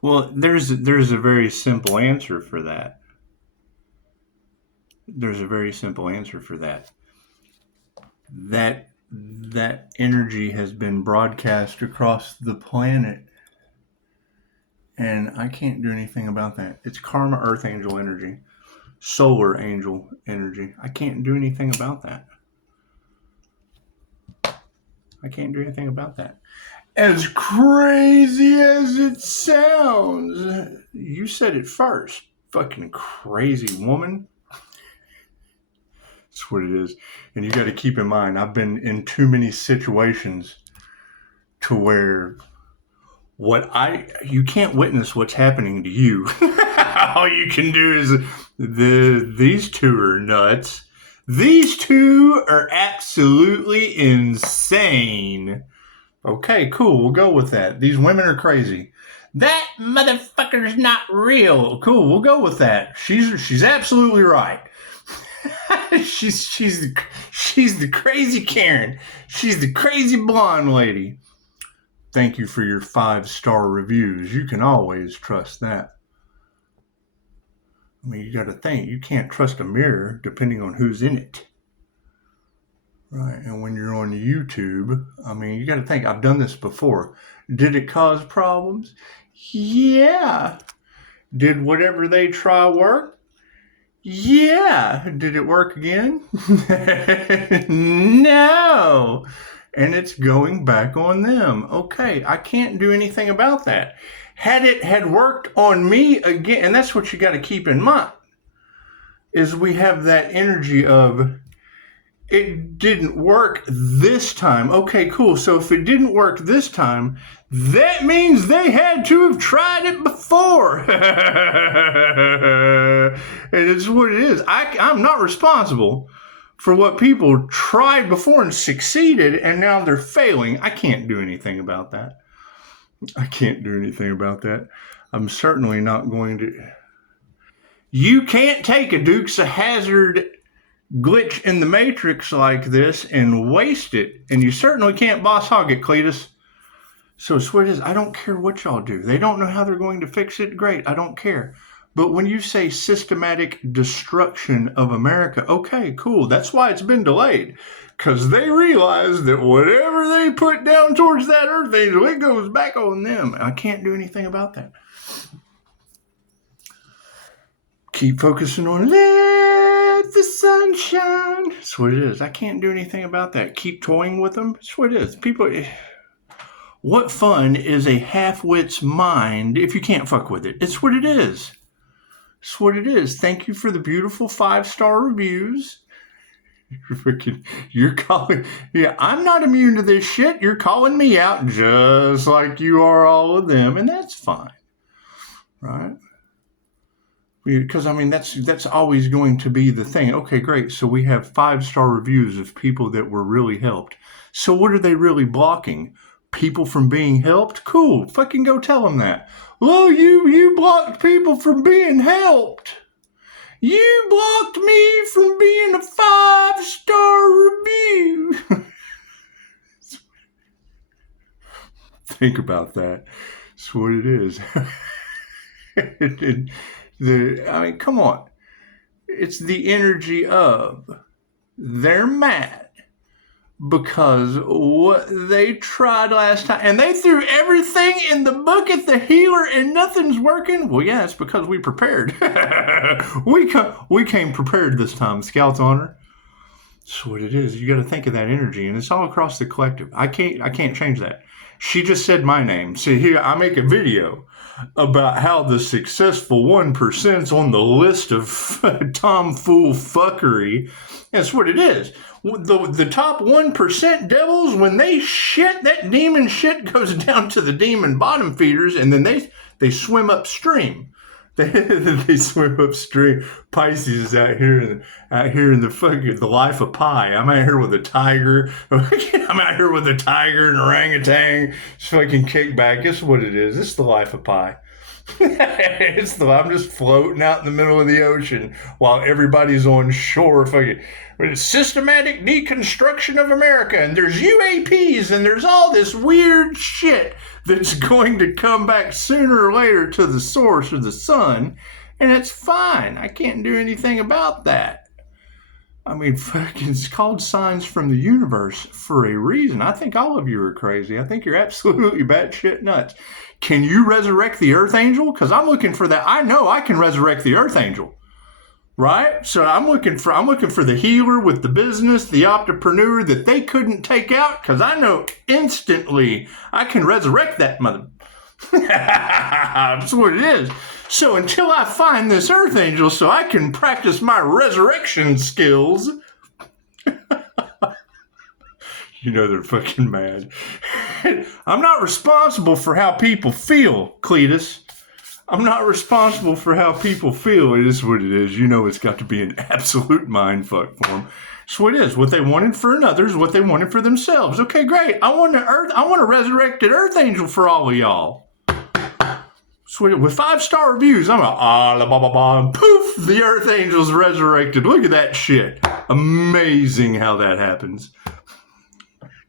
Well, there's a very simple answer for that. There's a very simple answer for that. That energy has been broadcast across the planet, and I can't do anything about that. It's karma earth angel energy, solar angel energy. I can't do anything about that. I can't do anything about that. As crazy as it sounds, you said it first. Fucking crazy woman. That's what it is. And you got to keep in mind, I've been in too many situations to where you can't witness what's happening to you. All you can do is these two are nuts. These two are absolutely insane. Okay, cool. We'll go with that. These women are crazy. That motherfucker's not real. Cool. We'll go with that. She's absolutely right. she's the crazy Karen. She's the crazy blonde lady. Thank you for your 5-star reviews. You can always trust that. I mean, you got to think. You can't trust a mirror depending on who's in it. Right, and when you're on YouTube, I mean, you got to think, I've done this before. Did it cause problems? Yeah. Did whatever they try work? Yeah. Did it work again? No. And it's going back on them. Okay, I can't do anything about that. Had it had worked on me again, and that's what you got to keep in mind, is we have that energy of, it didn't work this time. Okay, cool. So if it didn't work this time, that means they had to have tried it before. And it's what it is. I'm not responsible for what people tried before and succeeded, and now they're failing. I can't do anything about that. I can't do anything about that. I'm certainly not going to. You can't take a Dukes of Hazzard glitch in the Matrix like this and waste it. And you certainly can't boss hog it, Cletus. So it's what it is. I don't care what y'all do. They don't know how they're going to fix it. Great. I don't care. But when you say systematic destruction of America, okay, cool. That's why it's been delayed. Because they realize that whatever they put down towards that earth angel, it goes back on them. I can't do anything about that. Keep focusing on let the sun shine. That's what it is. I can't do anything about that. Keep toying with them. That's what it is. People, what fun is a half-wit's mind if you can't fuck with it? It's what it is. It's what it is. Thank you for the beautiful 5-star reviews. You're calling. Yeah, I'm not immune to this shit. You're calling me out just like you are all of them, and that's fine. Right? Because, I mean, that's always going to be the thing. Okay, great. So we have 5-star reviews of people that were really helped. So what are they really blocking? People from being helped? Cool. Fucking go tell them that. Lowe, you blocked people from being helped. You blocked me from being a 5-star review. Think about that. That's what it is. I mean, come on. It's the energy of they're mad because what they tried last time, and they threw everything in the book at the healer and nothing's working. Well, yeah, it's because we prepared. we came prepared this time, Scout's Honor. That's what it is. You got to think of that energy, and it's all across the collective. I can't change that. She just said my name. See, here, I make a video about how the successful 1%'s on the list of tomfool fuckery. That's what it is. The top 1% devils, when they shit, that demon shit goes down to the demon bottom feeders, and then they swim upstream. They swim upstream. Pisces is out here in the fucking the life of pi. I'm out here with a tiger. I'm out here with a tiger and orangutan. It's fucking kickback. It's what it is. It's the life of pi. I'm just floating out in the middle of the ocean while everybody's on shore. Fucking systematic deconstruction of America, and there's UAPs, and there's all this weird shit that's going to come back sooner or later to the source or the sun, and it's fine. I can't do anything about that. I mean, fucking, it's called Signs from the Universe for a reason. I think all of you are crazy. I think you're absolutely batshit nuts. Can you resurrect the Earth Angel? Because I'm looking for that. I know I can resurrect the Earth Angel, right? So I'm looking for the healer with the business, the entrepreneur that they couldn't take out. Because I know instantly I can resurrect that mother. That's what it is. So until I find this Earth Angel so I can practice my resurrection skills, you know they're fucking mad. I'm not responsible for how people feel, Cletus. I'm not responsible for how people feel. It is what it is. You know it's got to be an absolute mindfuck for them. That's what it is. What they wanted for another is what they wanted for themselves. Okay, great. I want a resurrected Earth Angel for all of y'all. Sweet. With 5-star reviews, I'm and poof, the Earth Angel's resurrected. Look at that shit. Amazing how that happens.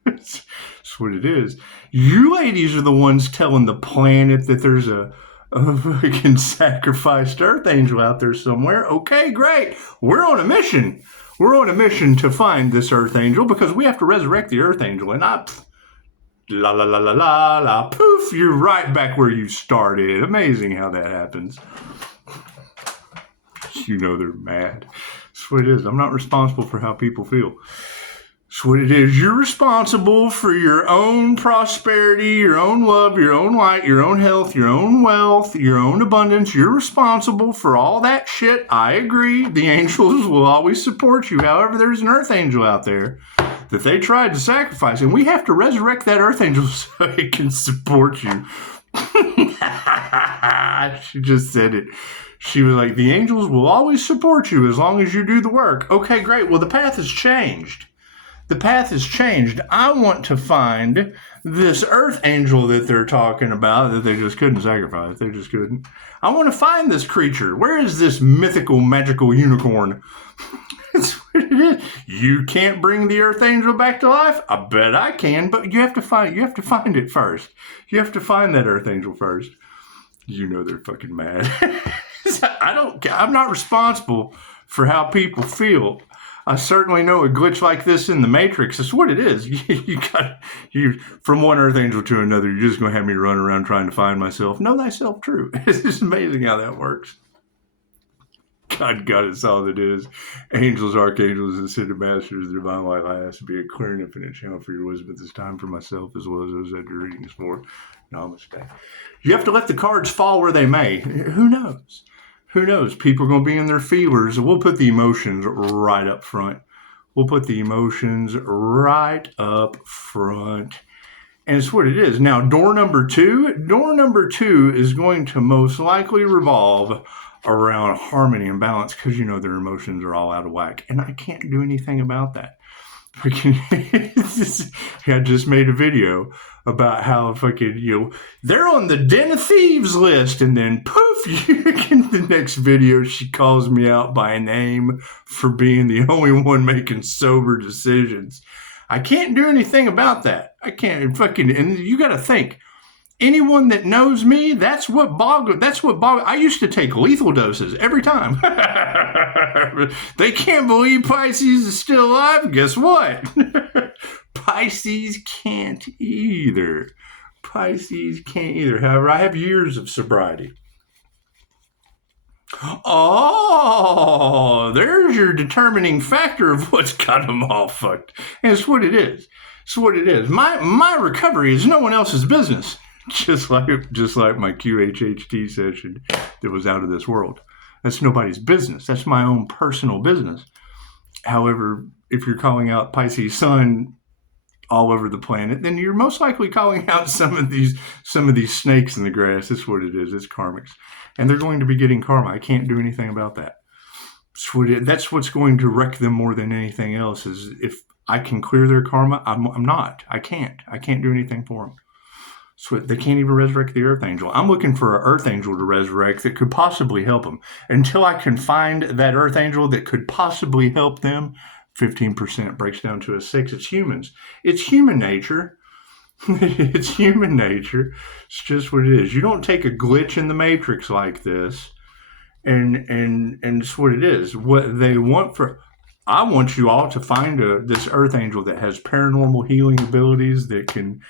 That's what it is. You ladies are the ones telling the planet that there's a fucking sacrificed Earth Angel out there somewhere. Okay, great. We're on a mission. We're on a mission to find this Earth Angel because we have to resurrect the Earth Angel. And la la la la la la, poof, you're right back where you started. Amazing how that happens. You know they're mad. That's what it is. I'm not responsible for how people feel. That's what it is. You're responsible for your own prosperity, your own love, your own light, your own health, your own wealth, your own abundance. You're responsible for all that shit. I agree. The angels will always support you. However, there's an Earth Angel out there that they tried to sacrifice, and we have to resurrect that Earth Angel so it can support you. She just said it. She was like, the angels will always support you as long as you do the work. Okay, great. Well, the path has changed. The path has changed. I want to find this Earth Angel that they're talking about that they just couldn't sacrifice. They just couldn't. I want to find this creature. Where is this mythical, magical unicorn? That's what it is. You can't bring the Earth Angel back to life? I bet I can, but you have to find it first. You have to find that Earth Angel first. You know they're fucking mad. I'm not responsible for how people feel. I certainly know a glitch like this in the Matrix. That's what it is. You from one Earth Angel to another, you're just going to have me run around trying to find myself. Know thyself true. It's just amazing how that works. God, it's all it is. Angels, archangels, and ascended masters, the divine light has to be a clear and infinite channel for your wisdom at this time for myself as well as those that you're readings for. Namaste. You have to let the cards fall where they may. Who knows? Who knows? People are going to be in their feelers. We'll put the emotions right up front. We'll put the emotions right up front. And it's what it is. Now, door number two is going to most likely revolve around harmony and balance because you know their emotions are all out of whack. And I can't do anything about that. I just made a video about how fucking, they're on the Den of Thieves list, and then poof, the next video she calls me out by name for being the only one making sober decisions. I can't do anything about that. I can't and you got to think. Anyone that knows me, that's what I used to take lethal doses every time. They can't believe Pisces is still alive. Guess what? Pisces can't either. However, I have years of sobriety. Oh, there's your determining factor of what's got them all fucked. And it's what it is. My recovery is no one else's business. Just like my QHHT session that was out of this world. That's nobody's business. That's my own personal business. However, if you're calling out Pisces Sun all over the planet, then you're most likely calling out some of these snakes in the grass. That's what it is. It's karmics. And they're going to be getting karma. I can't do anything about that. That's what's going to wreck them more than anything else is if I can clear their karma, I'm not. I can't do anything for them. So they can't even resurrect the Earth Angel. I'm looking for an Earth Angel to resurrect that could possibly help them. Until I can find that Earth Angel that could possibly help them, 15% breaks down to a 6. It's humans. It's human nature. It's human nature. It's just what it is. You don't take a glitch in the matrix like this, and it's what it is. What they want for, I want you all to find this Earth Angel that has paranormal healing abilities that can,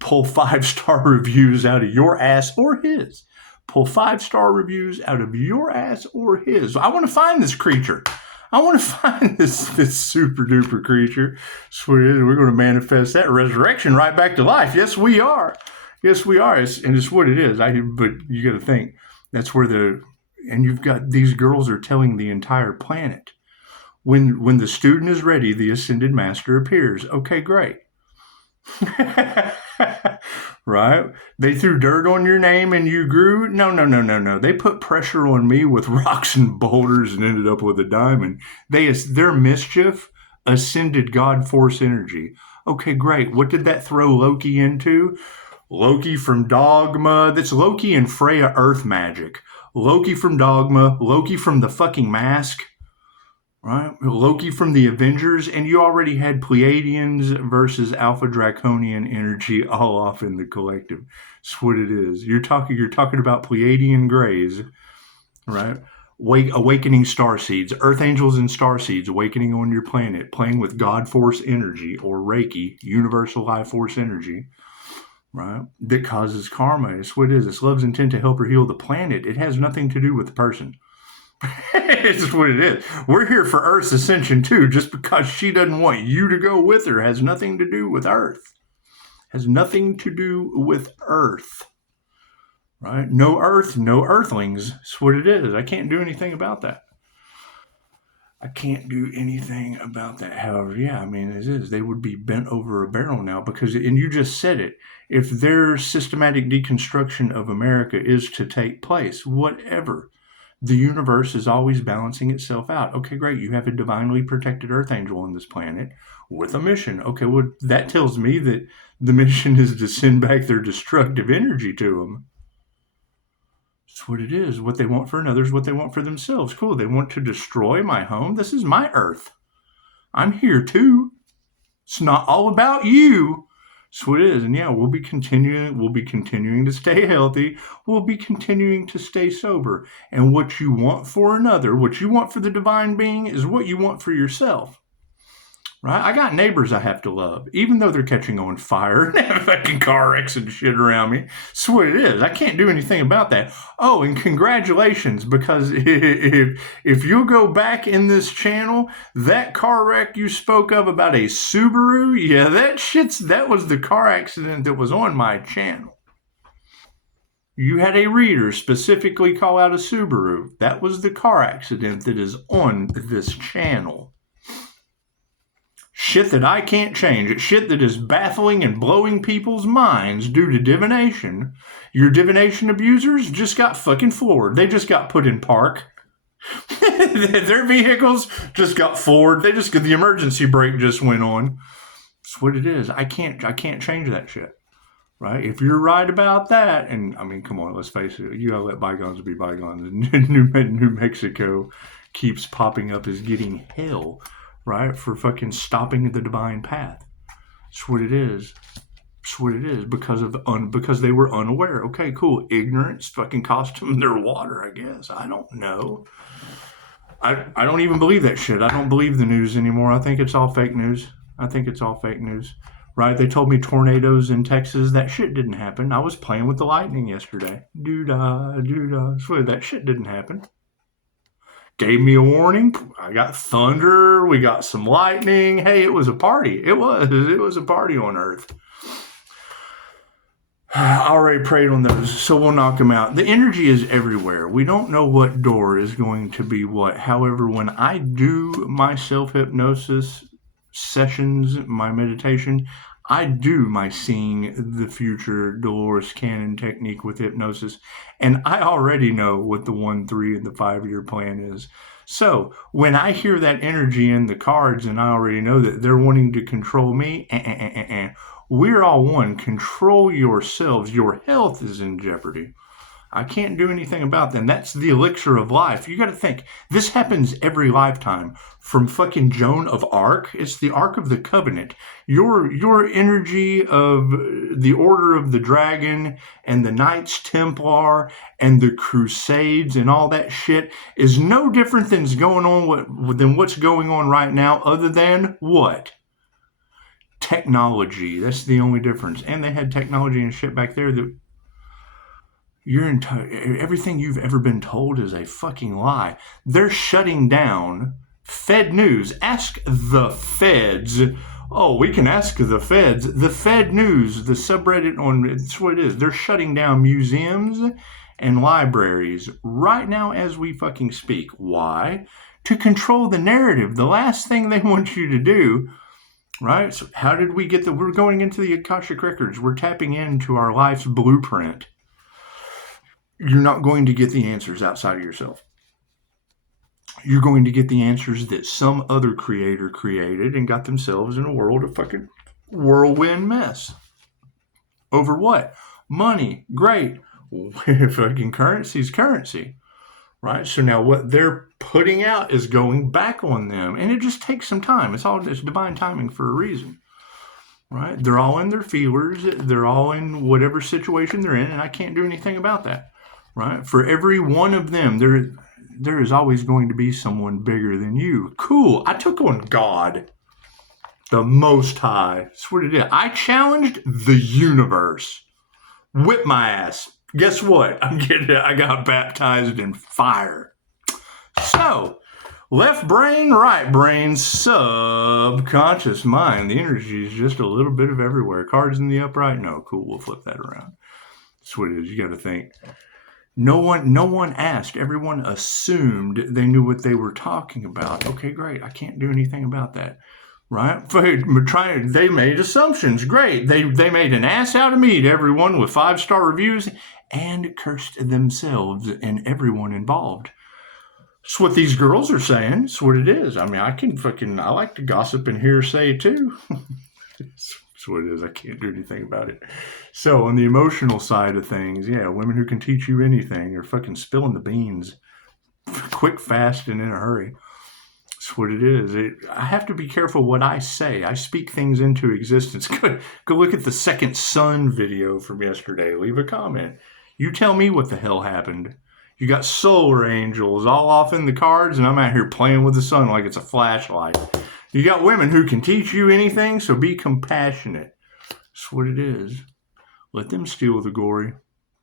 pull 5-star reviews out of your ass or his. Pull 5-star reviews out of your ass or his. I want to find this creature. I want to find this super duper creature. So we're going to manifest that resurrection right back to life. Yes, we are. Yes, we are. And it's what it is. But you got to think that's where and you've got these girls are telling the entire planet. When the student is ready, the ascended master appears. Okay, great. Right? They threw dirt on your name and you grew? No. They put pressure on me with rocks and boulders and ended up with a diamond. Their mischief ascended God force energy. Okay, great. What did that throw Loki into? Loki from Dogma. That's Loki and Freya Earth magic. Loki from Dogma. Loki from the fucking Mask. Right? Loki from the Avengers, and you already had Pleiadians versus Alpha Draconian energy all off in the collective. That's what it is. You're talking about Pleiadian Greys, right? Awakening starseeds, Earth Angels and starseeds awakening on your planet, playing with God Force energy or Reiki, Universal Life Force energy, right? That causes karma. It's what it is. It's love's intent to help her heal the planet. It has nothing to do with the person. It's just what it is. We're here for Earth's ascension too. Just because she doesn't want you to go with her has nothing to do with Earth. Has nothing to do with Earth. Right? No Earth, no Earthlings. That's what it is. I can't do anything about that. I can't do anything about that. However, yeah, I mean, it is. They would be bent over a barrel now because, and you just said it, if their systematic deconstruction of America is to take place, whatever, the universe is always balancing itself out. Okay, great. You have a divinely protected Earth Angel on this planet with a mission. Okay, well, that tells me that the mission is to send back their destructive energy to them. That's what it is. What they want for another is what they want for themselves. Cool. They want to destroy my home. This is my Earth. I'm here too. It's not all about you. That's what it is. And yeah, we'll be continuing to stay healthy. We'll be continuing to stay sober. And what you want for another, what you want for the divine being is what you want for yourself. Right? I got neighbors I have to love, even though they're catching on fire and have fucking car wrecks and shit around me. That's what it is. I can't do anything about that. Oh, and congratulations, because if you'll go back in this channel, that car wreck you spoke of about a Subaru, yeah, that was the car accident that was on my channel. You had a reader specifically call out a Subaru. That was the car accident that is on this channel. Shit that I can't change. It's shit that is baffling and blowing people's minds due to divination. Your divination abusers just got fucking floored. They just got put in park. Their vehicles just got floored. The emergency brake just went on. That's what it is. I can't change that shit. Right? If you're right about that, and I mean, come on, let's face it, you gotta let bygones be bygones. New Mexico keeps popping up as getting hell. Right? For fucking stopping the divine path. That's what it is. That's what it is. Because they were unaware. Okay, cool. Ignorance fucking cost them their water, I guess. I don't know. I don't even believe that shit. I don't believe the news anymore. I think it's all fake news. Right? They told me tornadoes in Texas. That shit didn't happen. I was playing with the lightning yesterday. Doo-dah. Swear that shit didn't happen. Gave me a warning. I got thunder. We got some lightning. Hey, it was a party. It was a party on Earth. I already prayed on those, so we'll knock them out. The energy is everywhere. We don't know what door is going to be what. However, when I do my self-hypnosis sessions, my meditation, I do my seeing the future Dolores Cannon technique with hypnosis, and I already know what the 1, 3, and the 5-year plan is. So when I hear that energy in the cards and I already know that they're wanting to control me, We're all one. Control yourselves. Your health is in jeopardy. I can't do anything about that. And that's the elixir of life. You got to think, this happens every lifetime. From fucking Joan of Arc, it's the Ark of the Covenant. Your energy of the Order of the Dragon and the Knights Templar and the Crusades and all that shit is no different than what's going on right now, other than what? Technology. That's the only difference. And they had technology and shit back there that everything you've ever been told is a fucking lie. They're shutting down Fed News. Ask the feds. Oh, we can ask the feds. The Fed News, the subreddit on, it's what it is. They're shutting down museums and libraries right now as we fucking speak. Why? To control the narrative. The last thing they want you to do, right? So how did we get we're going into the Akashic Records. We're tapping into our life's blueprint. You're not going to get the answers outside of yourself. You're going to get the answers that some other creator created and got themselves in a world of fucking whirlwind mess. Over what? Money. Great. Fucking currency's currency. Right? So now what they're putting out is going back on them. And it just takes some time. It's divine timing for a reason. Right? They're all in their feelers. They're all in whatever situation they're in. And I can't do anything about that. Right? For every one of them, there is always going to be someone bigger than you. Cool. I took on God, the Most High. That's what it is. I challenged the universe. Whip my ass. Guess what? I got baptized in fire. So, left brain, right brain, subconscious mind. The energy is just a little bit of everywhere. Cards in the upright? No. Cool. We'll flip that around. That's what it is. You got to think. No one asked. Everyone assumed they knew what they were talking about. Okay, great. I can't do anything about that. Right? They made assumptions. Great. They made an ass out of me to everyone with 5-star reviews and cursed themselves and everyone involved. That's what these girls are saying. That's what it is. I mean, I like to gossip and hearsay too. That's what it is. I can't do anything about it. So on the emotional side of things, yeah, women who can teach you anything are fucking spilling the beans quick, fast, and in a hurry. That's what it is. I have to be careful what I say. I speak things into existence. Go look at the Second Sun video from yesterday. Leave a comment. You tell me what the hell happened. You got solar angels all off in the cards, and I'm out here playing with the sun like it's a flashlight. You got women who can teach you anything, so be compassionate. That's what it is. Let them steal the glory.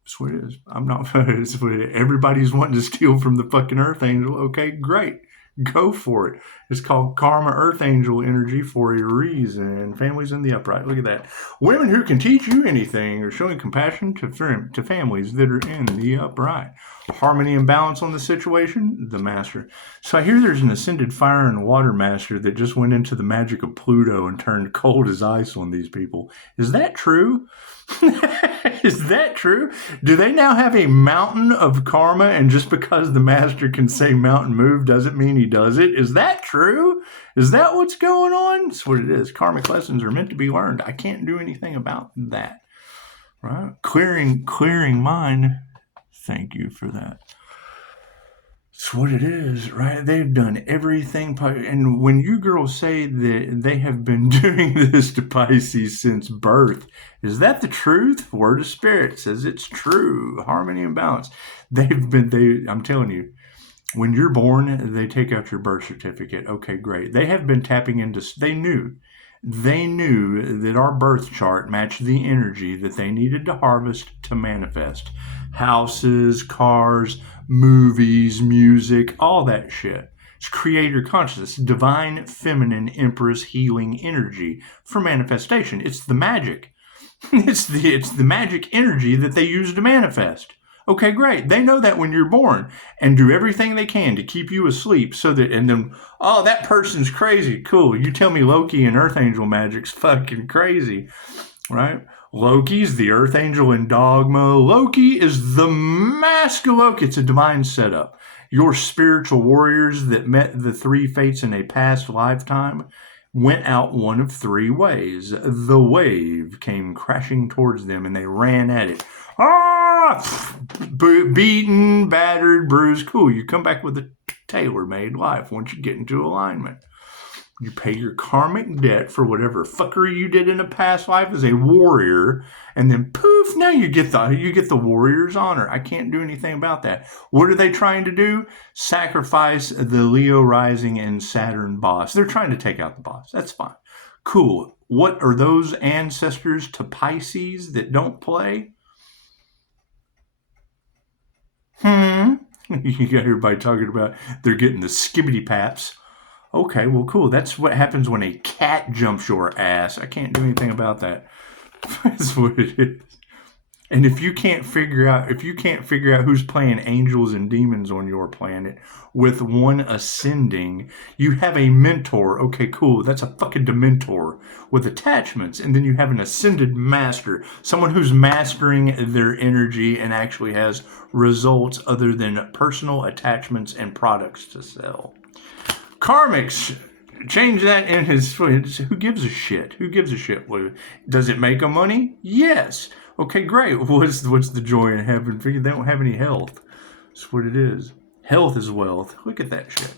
That's what it is. I'm not. That's what it is. Everybody's wanting to steal from the fucking Earth Angel. Okay, great. Go for it. It's called Karma Earth Angel energy for a reason. Families in the upright. Look at that. Women who can teach you anything are showing compassion to families that are in the upright. Harmony and balance on the situation, the master. So I hear there's an ascended fire and water master that just went into the magic of Pluto and turned cold as ice on these people. Is that true? Is that true? Do they now have a mountain of karma, and just because the master can say mountain move doesn't mean he does it? Is that true? Is that what's going on? That's what it is. Karmic lessons are meant to be learned. I can't do anything about that. Right? Clearing mind. Thank you for that. It's what it is, right? They've done everything. And when you girls say that they have been doing this to Pisces since birth, is that the truth? Word of Spirit says it's true. Harmony and balance. I'm telling you, when you're born, they take out your birth certificate. Okay, great. They have been tapping into, they knew that our birth chart matched the energy that they needed to harvest to manifest. Houses, cars, movies, music, all that shit. It's creator consciousness, divine feminine empress healing energy for manifestation. It's the magic. It's the magic energy that they use to manifest. Okay, great. They know that when you're born and do everything they can to keep you asleep so that, and then, oh, that person's crazy. Cool. You tell me Loki and Earth Angel magic's fucking crazy, right? Loki's the Earth Angel in Dogma. Loki is the mask of Loki. It's a divine setup. Your spiritual warriors that met the 3 fates in a past lifetime went out one of three ways. The wave came crashing towards them and they ran at it. Ah! Beaten, battered, bruised. Cool. You come back with a tailor-made life once you get into alignment. You pay your karmic debt for whatever fuckery you did in a past life as a warrior, and then poof, now you get the warrior's honor. I can't do anything about that. What are they trying to do? Sacrifice the Leo rising and Saturn boss. They're trying to take out the boss. That's fine. Cool. What are those ancestors to Pisces that don't play? You got everybody talking about they're getting the skibbity paps. Okay, well, cool. That's what happens when a cat jumps your ass. I can't do anything about that. That's what it is. And if you can't figure out who's playing angels and demons on your planet with one ascending, you have a mentor. Okay, cool. That's a fucking dementor with attachments. And then you have an ascended master, someone who's mastering their energy and actually has results other than personal attachments and products to sell. Karmics, change that in his. Who gives a shit? Who gives a shit? Does it make them money? Yes. Okay, great. What's the joy in heaven? They don't have any health. That's what it is. Health is wealth. Look at that shit.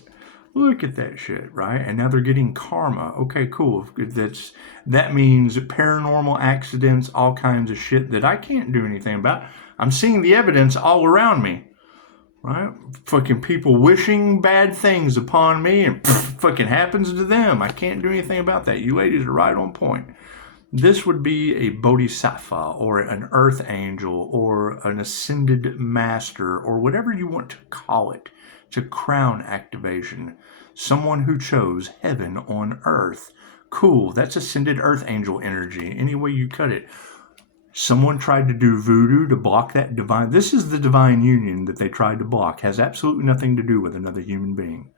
Look at that shit, right? And now they're getting karma. Okay, cool. That means paranormal accidents, all kinds of shit that I can't do anything about. I'm seeing the evidence all around me. Right? Fucking people wishing bad things upon me and fucking happens to them. I can't do anything about that. You ladies are right on point. This would be a bodhisattva or an earth angel or an ascended master or whatever you want to call it. It's a crown activation. Someone who chose heaven on earth. Cool. That's ascended earth angel energy. Any way you cut it. Someone tried to do voodoo to block that divine. This is the divine union that they tried to block. Has absolutely nothing to do with another human being.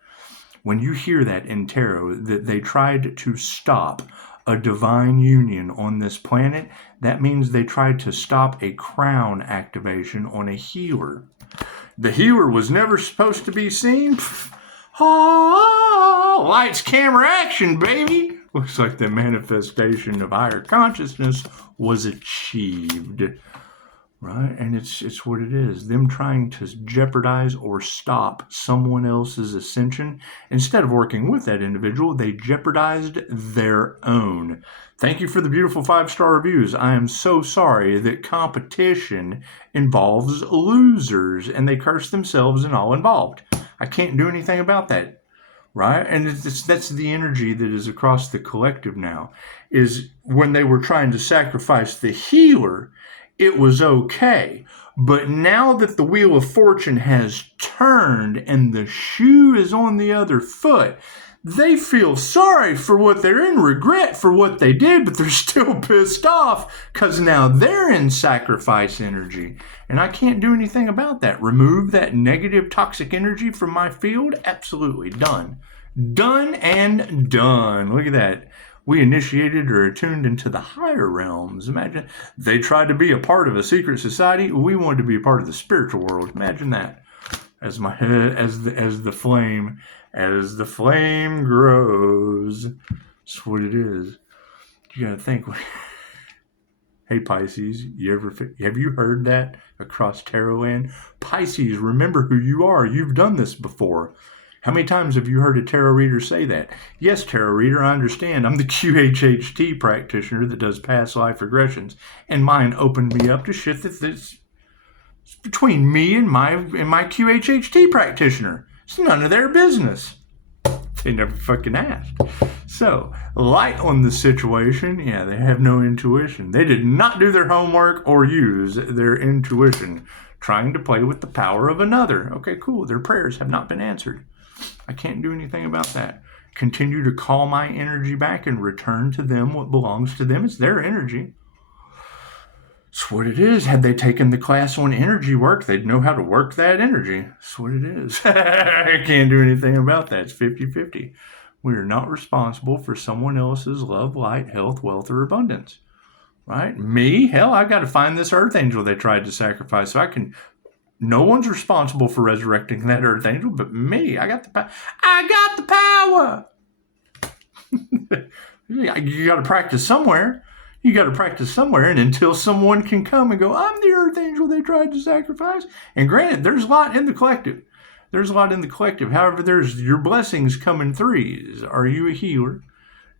When you hear that in tarot, that they tried to stop a divine union on this planet, that means they tried to stop a crown activation on a healer. The healer was never supposed to be seen. Oh, lights, camera, action, baby. Looks like the manifestation of higher consciousness was achieved, right? And it's what it is. Them trying to jeopardize or stop someone else's ascension. Instead of working with that individual, they jeopardized their own. Thank you for the beautiful 5-star reviews. I am so sorry that competition involves losers and they curse themselves and all involved. I can't do anything about that. Right? And that's the energy that is across the collective now, is when they were trying to sacrifice the healer, it was okay. But now that the wheel of fortune has turned and the shoe is on the other foot, they feel sorry for what they're in, regret for what they did, but they're still pissed off because now they're in sacrifice energy. And I can't do anything about that. Remove that negative toxic energy from my field? Absolutely. Done. Done and done. Look at that. We initiated or attuned into the higher realms. Imagine they tried to be a part of a secret society. We wanted to be a part of the spiritual world. Imagine that. As the flame grows. That's what it is. You gotta think. Hey Pisces, have you heard that across tarot land? Pisces, remember who you are. You've done this before. How many times have you heard a tarot reader say that? Yes, tarot reader, I understand. I'm the QHHT practitioner that does past life regressions, and mine opened me up to shit that's between me and my QHHT practitioner. It's none of their business. They never fucking asked. So, light on the situation. Yeah, they have no intuition. They did not do their homework or use their intuition, trying to play with the power of another. Okay, cool. Their prayers have not been answered. I can't do anything about that. Continue to call my energy back and return to them what belongs to them. It's their energy. It's what it is. Had they taken the class on energy work, they'd know how to work that energy. That's what it is. I can't do anything about that. It's 50-50. We are not responsible for someone else's love, light, health, wealth, or abundance. Right? Me? Hell, I got to find this earth angel they tried to sacrifice so I can... No one's responsible for resurrecting that earth angel but me. I got the power. You got to practice somewhere. You got to practice somewhere, and until someone can come and go, I'm the earth angel they tried to sacrifice. And granted, there's a lot in the collective. There's a lot in the collective. However, there's your blessings come in threes. Are you a healer?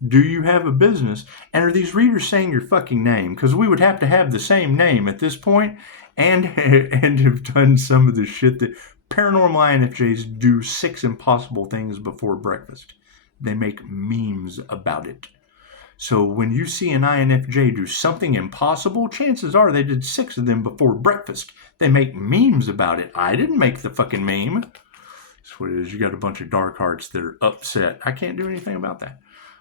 Do you have a business? And are these readers saying your fucking name? Because we would have to have the same name at this point, and have done some of the shit that paranormal INFJs do 6 impossible things before breakfast. They make memes about it. So when you see an INFJ do something impossible, chances are they did 6 of them before breakfast. They make memes about it. I didn't make the fucking meme. That's what it is. You got a bunch of dark hearts that are upset. I can't do anything about that.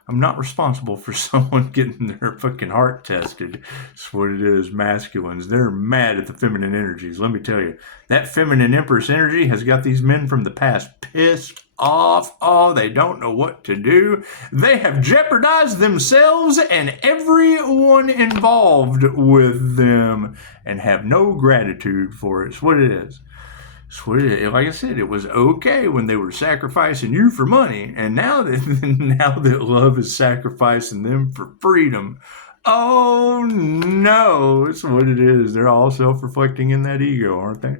I'm not responsible for someone getting their fucking heart tested. That's what it is. Masculines, they're mad at the feminine energies. Let me tell you, that feminine empress energy has got these men from the past pissed off. Oh, they don't know what to do. They have jeopardized themselves and everyone involved with them and have no gratitude for it. That's what it is. Like I said, it was okay when they were sacrificing you for money, and now that love is sacrificing them for freedom. Oh no, it's what it is. They're all self-reflecting in that ego, aren't they?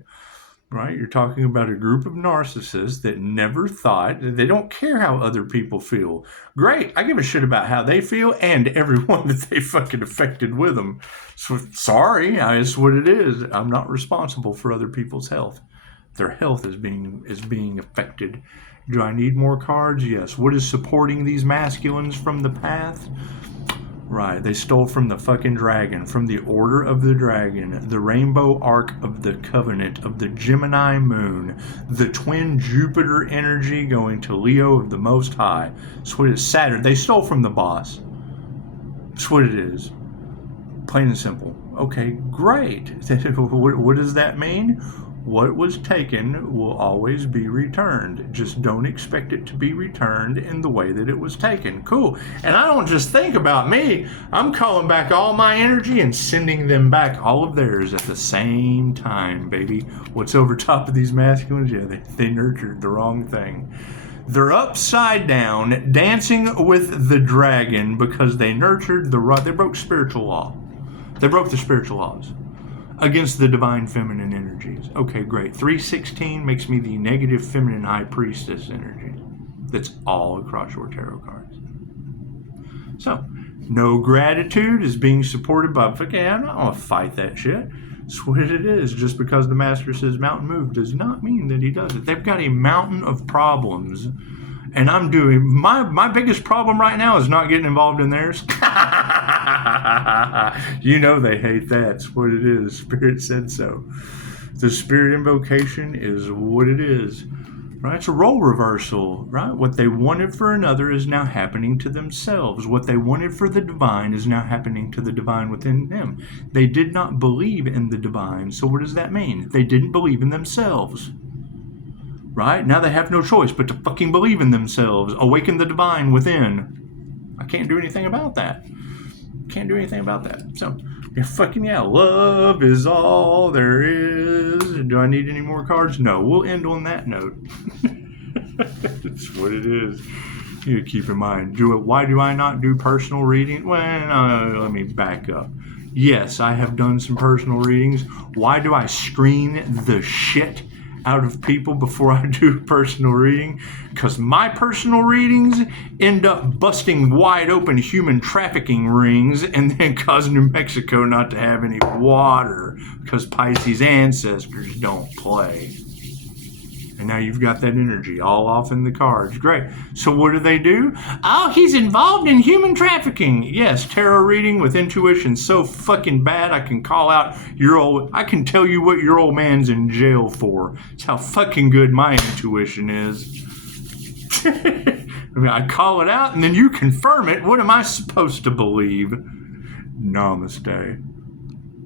Right? You're talking about a group of narcissists that never thought, they don't care how other people feel. Great, I give a shit about how they feel and everyone that they fucking affected with them. So, sorry, it's what it is. I'm not responsible for other people's health. Their health is being affected. Do I need more cards? Yes. What is supporting these masculines from the path? Right, they stole from the fucking dragon, from the Order of the Dragon, the Rainbow Arc of the Covenant of the Gemini Moon, the twin Jupiter energy going to Leo of the Most High. That's what it is. Saturn. They stole from the boss. That's what it is. Plain and simple. Okay, great. What does that mean? What was taken will always be returned. Just don't expect it to be returned in the way that it was taken. Cool. And I don't just think about me. I'm calling back all my energy and sending them back all of theirs at the same time, baby. What's over top of these masculines? Yeah, they nurtured the wrong thing. They're upside down, dancing with the dragon because they nurtured they broke spiritual law. They broke the spiritual laws against the divine feminine energies. Okay, great. 316 makes me the negative feminine high priestess energy. That's all across your tarot cards. So, no gratitude is being supported by, okay, I'm not going to fight that shit. That's what it is. Just because the master says mountain move does not mean that he does it. They've got a mountain of problems. And I'm doing, my biggest problem right now is not getting involved in theirs. You know they hate that. That's what it is. Spirit said so. The spirit invocation is what it is. Right? It's a role reversal. Right? What they wanted for another is now happening to themselves. What they wanted for the divine is now happening to the divine within them. They did not believe in the divine. So what does that mean? They didn't believe in themselves. Right? Now they have no choice but to fucking believe in themselves. Awaken the divine within. I can't do anything about that. Can't do anything about that. So, yeah, love is all there is. Do I need any more cards? No. We'll end on that note. That's what it is. You keep in mind. Why do I not do personal reading? Well, let me back up. Yes, I have done some personal readings. Why do I screen the shit out of people before I do personal reading? Because my personal readings end up busting wide open human trafficking rings and then cause New Mexico not to have any water because Pisces ancestors don't play. And now you've got that energy all off in the cards. Great. So what do? Oh, he's involved in human trafficking. Yes, tarot reading with intuition so fucking bad I can call out I can tell you what your old man's in jail for. It's how fucking good my intuition is. I call it out and then you confirm it. What am I supposed to believe? Namaste.